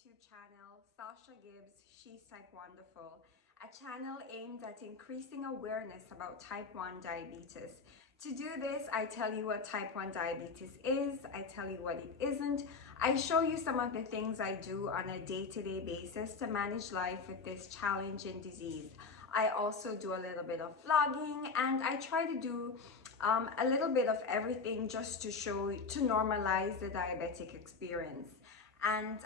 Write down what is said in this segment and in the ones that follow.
YouTube channel, Sasha Gibbs, She's Type Wonderful, a channel aimed at increasing awareness about type 1 diabetes. To do this, I tell you what type 1 diabetes is, I tell you what it isn't, I show you some of the things I do on a day-to-day basis to manage life with this challenging disease. I also do a little bit of vlogging, and I try to do a little bit of everything just to normalize the diabetic experience. And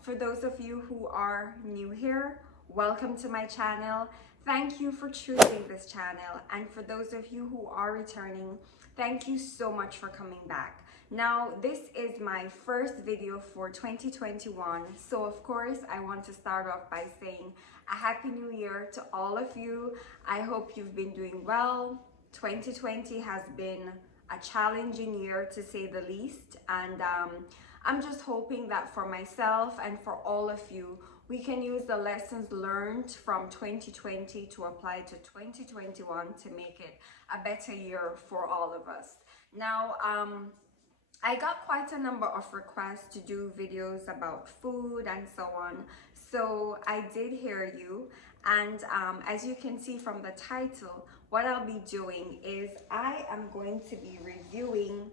for those of you who are new here, welcome to my channel. Thank you for choosing this channel. And for those of you who are returning, thank you so much for coming back. Now, this is my first video for 2021. So of course, I want to start off by saying a Happy New Year to all of you. I hope you've been doing well. 2020 has been a challenging year to say the least. And I'm just hoping that for myself and for all of you, we can use the lessons learned from 2020 to apply to 2021 to make it a better year for all of us. Now, I got quite a number of requests to do videos about food and so on. So I did hear you. And as you can see from the title, what I'll be doing is I am going to be reviewing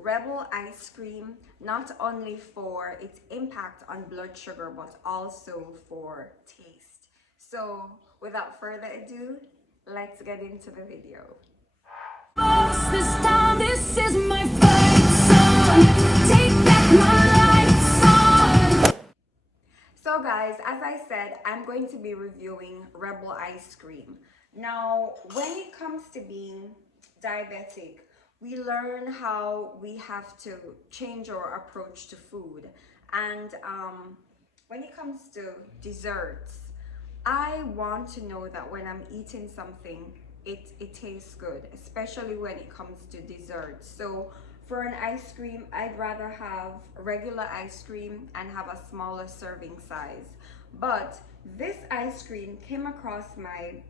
Rebel ice cream, not only for its impact on blood sugar, but also for taste. So without further ado, let's get into the video. This time, this is my fight song. Take back my life song. So guys, as I said, I'm going to be reviewing Rebel ice cream. Now, when it comes to being diabetic, we learn how we have to change our approach to food. And when it comes to desserts, I want to know that when I'm eating something, it tastes good, especially when it comes to desserts. So for an ice cream, I'd rather have regular ice cream and have a smaller serving size. But this ice cream came across my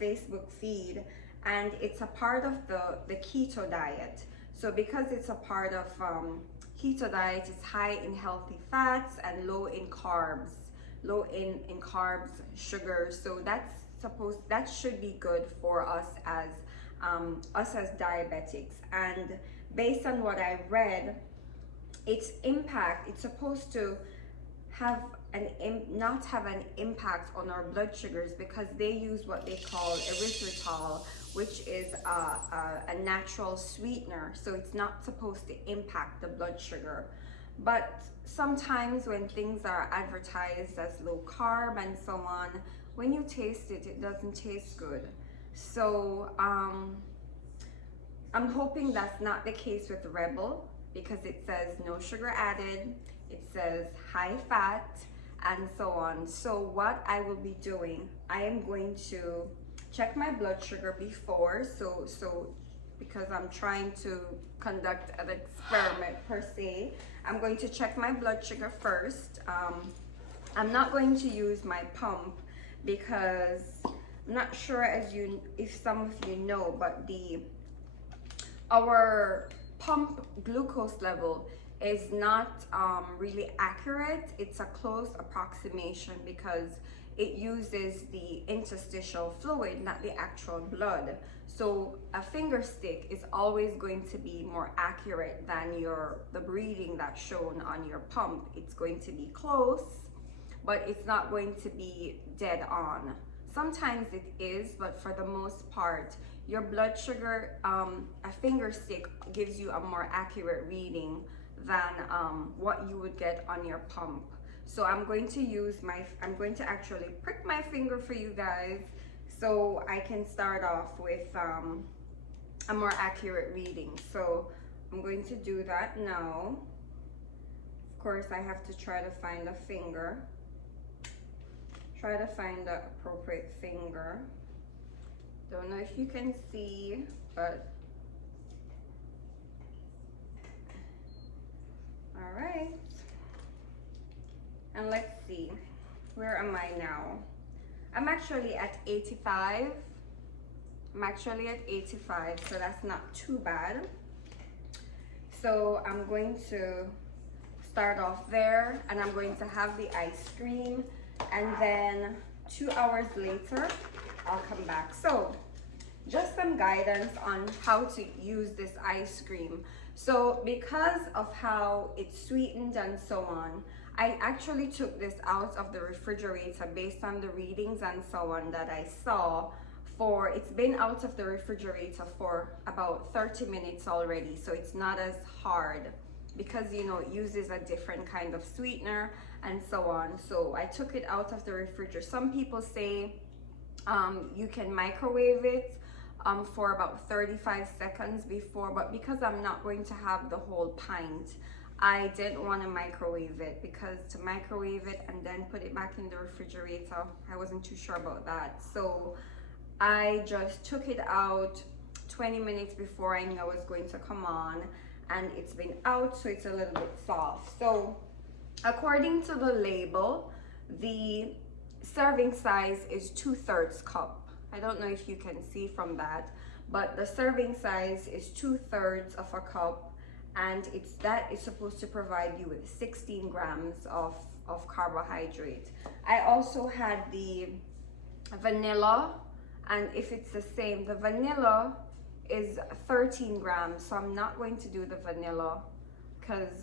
Facebook feed, and it's a part of the keto diet. So because it's a part of keto diet, it's high in healthy fats and low in carbs, sugars. So that should be good for us as diabetics. And based on what I read, its impact, it's supposed to not have an impact on our blood sugars, because they use what they call erythritol, which is a natural sweetener. So it's not supposed to impact the blood sugar. But sometimes when things are advertised as low carb and so on, when you taste it, it doesn't taste good. So I'm hoping that's not the case with Rebel, because it says no sugar added, it says high fat, and so on. So what I will be doing, I am going to check my blood sugar before, so because I'm trying to conduct an experiment per se, I'm going to check my blood sugar first. I'm not going to use my pump, because I'm not sure if some of you know, but our pump glucose level is not really accurate. It's a close approximation, because it uses the interstitial fluid, not the actual blood. So a finger stick is always going to be more accurate than the reading that's shown on your pump. It's going to be close, but it's not going to be dead on. Sometimes it is, but for the most part, your blood sugar, a finger stick gives you a more accurate reading than what you would get on your pump. So I'm going to actually prick my finger for you guys, so I can start off with a more accurate reading. So I'm going to do that now. Of course, I have to try to find the appropriate finger. Don't know if you can see, but all right. And let's see, where am I now? I'm actually at 85. So that's not too bad. So I'm going to start off there, and I'm going to have the ice cream, and then 2 hours later I'll come back. So just some guidance on how to use this ice cream. So because of how it's sweetened and so on, I actually took this out of the refrigerator based on the readings and so on that I saw. For it's been out of the refrigerator for about 30 minutes already, so it's not as hard, because you know it uses a different kind of sweetener and so on. So I took it out of the refrigerator. Some people say you can microwave it for about 35 seconds before, but because I'm not going to have the whole pint, I didn't want to microwave it, because to microwave it and then put it back in the refrigerator, I wasn't too sure about that. So I just took it out 20 minutes before I knew I was going to come on, and it's been out, so it's a little bit soft. So according to the label, the serving size is 2/3 cup. I don't know if you can see from that, but the serving size is 2/3 of a cup, and that is supposed to provide you with 16 grams of carbohydrate. I also had the vanilla, and if it's the same, the vanilla is 13 grams, so I'm not going to do the vanilla because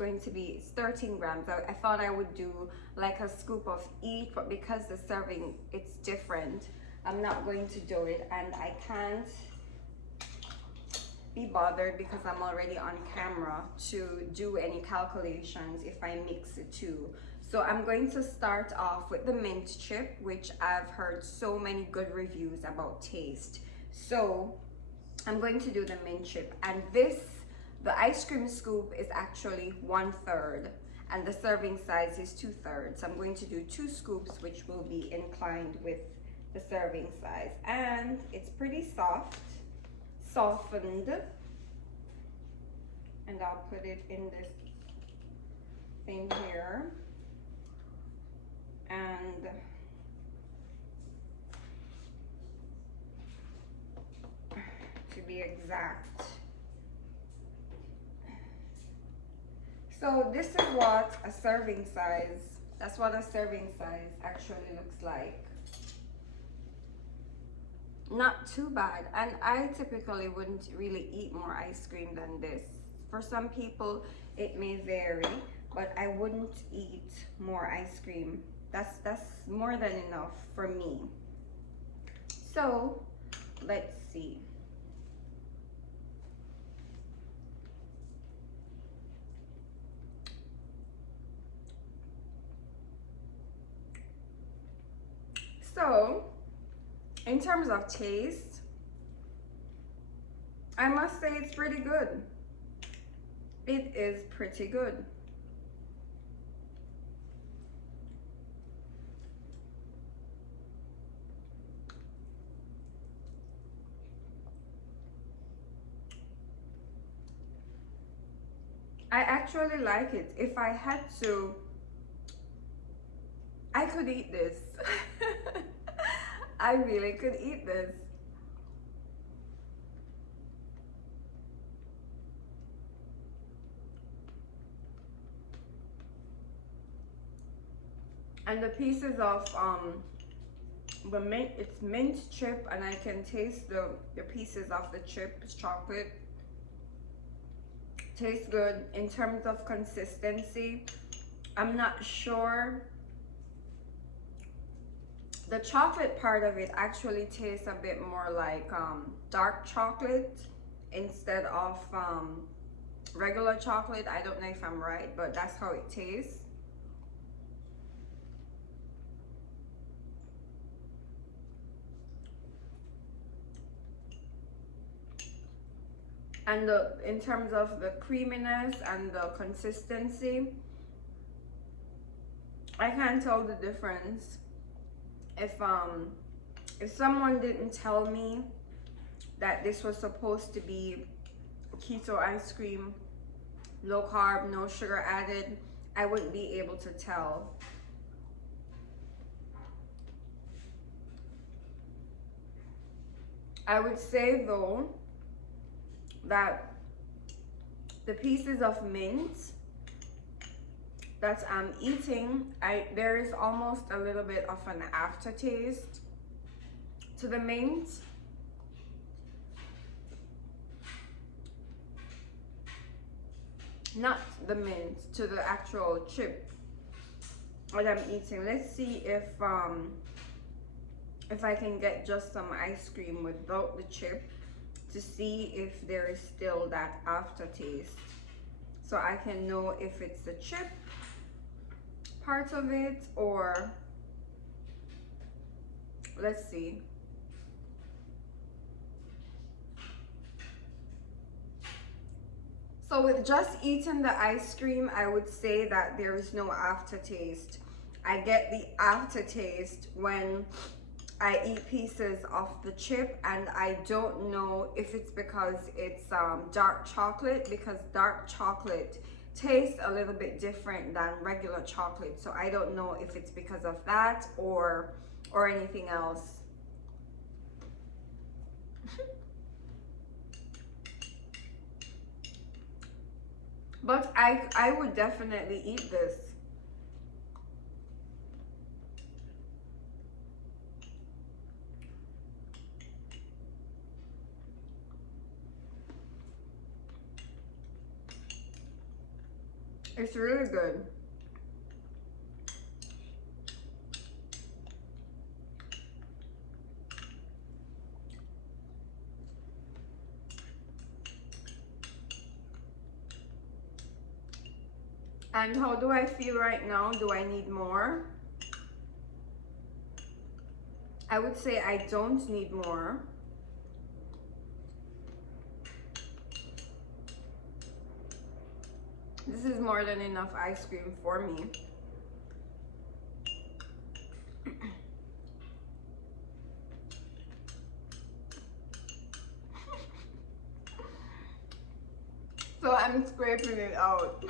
it's 13 grams. I thought I would do like a scoop of each, but because the serving, it's different, I'm not going to do it, and I can't be bothered because I'm already on camera to do any calculations if I mix the two. So I'm going to start off with the mint chip, which I've heard so many good reviews about taste. So I'm going to do the mint chip, and the ice cream scoop is actually 1/3, and the serving size is 2/3. I'm going to do 2 scoops, which will be inclined with the serving size, and it's pretty softened, and I'll put it in this thing here, and to be exact. So this is what a serving size, that's what a serving size actually looks like. Not too bad, and I typically wouldn't really eat more ice cream than this. For some people it may vary, but I wouldn't eat more ice cream. That's more than enough for me. So let's see. So in terms of taste, I must say it's pretty good. It is pretty good. I actually like it. If I had to, I could eat this. I really could eat this. And the pieces of the mint, it's mint chip, and I can taste the pieces of the chip, it's chocolate. Tastes good. In terms of consistency, I'm not sure. The chocolate part of it actually tastes a bit more like dark chocolate instead of regular chocolate. I don't know if I'm right, but that's how it tastes. And in terms of the creaminess and the consistency, I can't tell the difference. If someone didn't tell me that this was supposed to be keto ice cream, low carb, no sugar added, I wouldn't be able to tell. I would say though that the pieces of mint that I'm eating, there is almost a little bit of an aftertaste to the mint. Not the mint, to the actual chip that I'm eating. Let's see if I can get just some ice cream without the chip to see if there is still that aftertaste, so I can know if it's the chip part of it, or let's see. So with just eating the ice cream, I would say that there is no aftertaste. I get the aftertaste when I eat pieces of the chip, and I don't know if it's because it's dark chocolate, because dark chocolate tastes a little bit different than regular chocolate. So I don't know if it's because of that or anything else. But I would definitely eat this. It's really good. And how do I feel right now? Do I need more? I would say I don't need more. This is more than enough ice cream for me. So I'm scraping it out.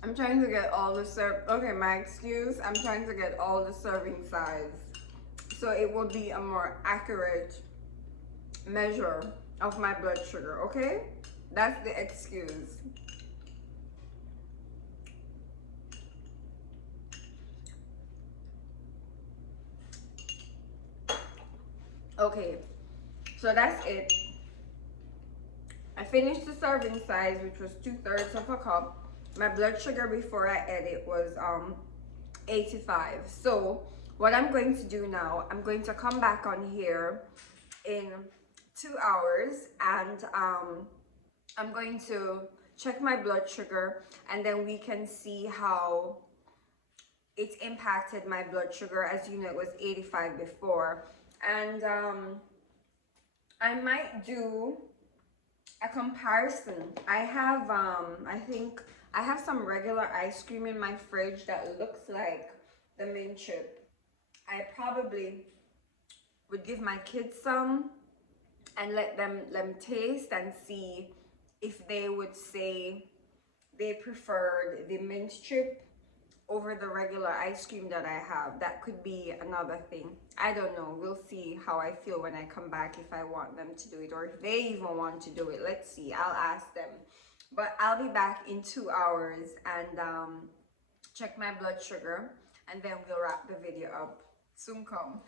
I'm trying to get all the okay, my excuse, I'm trying to get all the serving size, so it will be a more accurate measure of my blood sugar, okay? That's the excuse. Okay, so that's it. I finished the serving size, which was 2/3 of a cup. My blood sugar before I ate it was 85. So what I'm going to do now, I'm going to come back on here in 2 hours, and I'm going to check my blood sugar, and then we can see how it's impacted my blood sugar. As you know, it was 85 before, and I might do a comparison. I have I think I have some regular ice cream in my fridge that looks like the mint chip. I probably would give my kids some and let them taste and see if they would say they preferred the mint chip over the regular ice cream that I have. That could be another thing. I don't know. We'll see how I feel when I come back, if I want them to do it or if they even want to do it. Let's see. I'll ask them. But I'll be back in 2 hours and check my blood sugar, and then we'll wrap the video up. Soon come.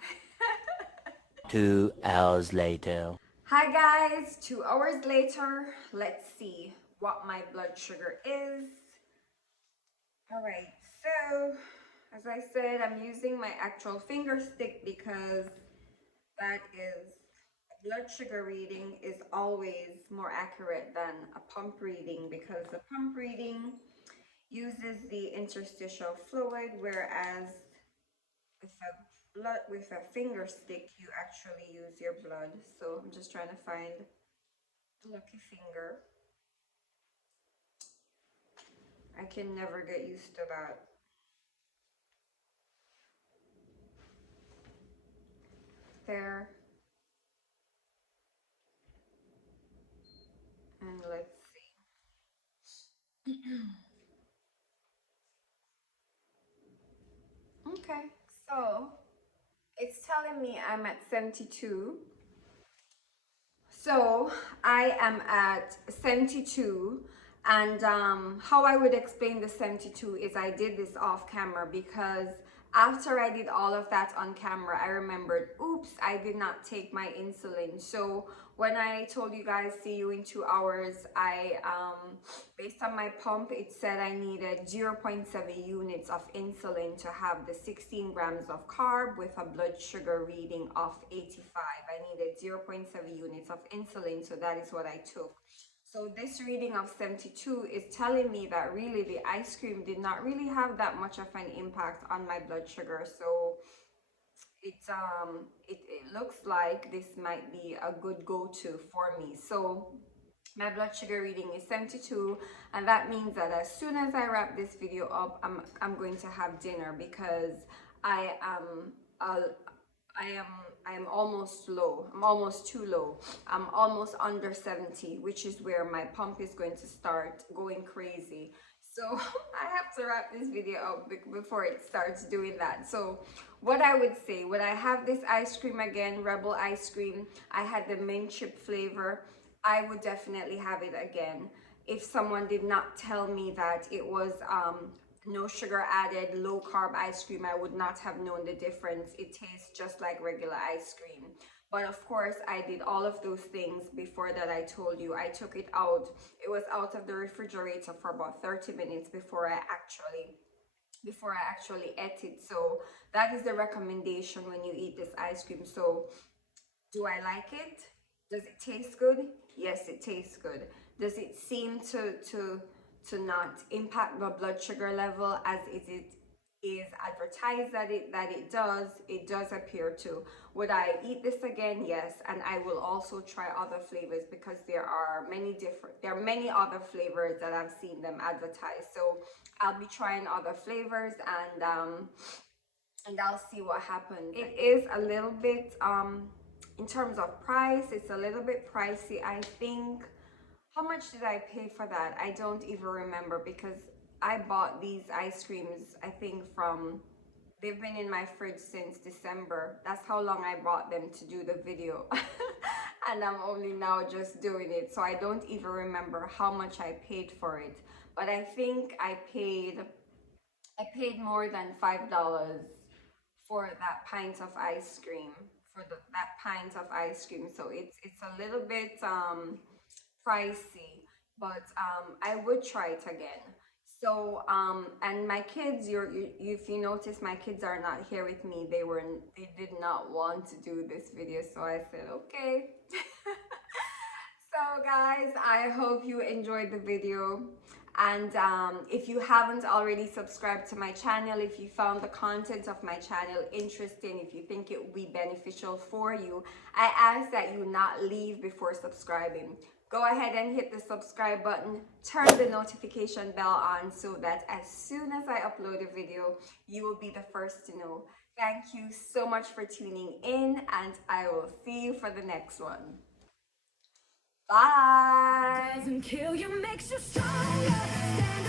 2 hours later. Hi guys, 2 hours later. Let's see what my blood sugar is. All right, so as I said, I'm using my actual finger stick because that is, blood sugar reading is always more accurate than a pump reading, because the pump reading uses the interstitial fluid, whereas with a finger stick you actually use your blood. So I'm just trying to find the lucky finger. I can never get used to that. There. And let's see. Okay, so it's telling me I'm at 72. So I am at 72, and how I would explain the 72 is I did this off camera, because after I did all of that on camera, I remembered, oops, I did not take my insulin. So when I told you guys see you in 2 hours, I based on my pump, it said I needed 0.7 units of insulin to have the 16 grams of carb with a blood sugar reading of 85. I needed 0.7 units of insulin, so that is what I took. So this reading of 72 is telling me that really the ice cream did not really have that much of an impact on my blood sugar. So it looks like this might be a good go-to for me. So my blood sugar reading is 72, and that means that as soon as I wrap this video up, I'm going to have dinner, because I am I am almost low. I'm almost too low. I'm almost under 70, which is where my pump is going to start going crazy. So I have to wrap this video up before it starts doing that. So what I would say, would I have this ice cream again, Rebel ice cream? I had the mint chip flavor. I would definitely have it again. If someone did not tell me that it was no sugar added, low carb ice cream, I would not have known the difference. It tastes just like regular ice cream. But of course, I did all of those things before that. I told you I took it out. It was out of the refrigerator for about 30 minutes before I actually ate it. So that is the recommendation when you eat this ice cream. So do I like it? Does it taste good? Yes, it tastes good. Does it seem to not impact the blood sugar level as it is advertised that it does? It does appear to. Would I eat this again? Yes, and I will also try other flavors, because there are many other flavors that I've seen them advertised. So I'll be trying other flavors, and I'll see what happens. It is a little bit in terms of price, it's a little bit pricey, I think. How much did I pay for that? I don't even remember, because I bought these ice creams, I think they've been in my fridge since December. That's how long I bought them to do the video. And I'm only now just doing it. So I don't even remember how much I paid for it. But I think I paid more than $5 for that pint of ice cream, that pint of ice cream. So it's a little bit pricey, but I would try it again. So and my kids, if you notice, my kids are not here with me. They did not want to do this video, so I said okay. So guys, I hope you enjoyed the video. And if you haven't already subscribed to my channel, if you found the content of my channel interesting, if you think it would be beneficial for you, I ask that you not leave before subscribing. Go ahead and hit the subscribe button, turn the notification bell on, so that as soon as I upload a video, you will be the first to know. Thank you so much for tuning in, and I will see you for the next one. Bye! Doesn't kill you, makes you stronger. Stand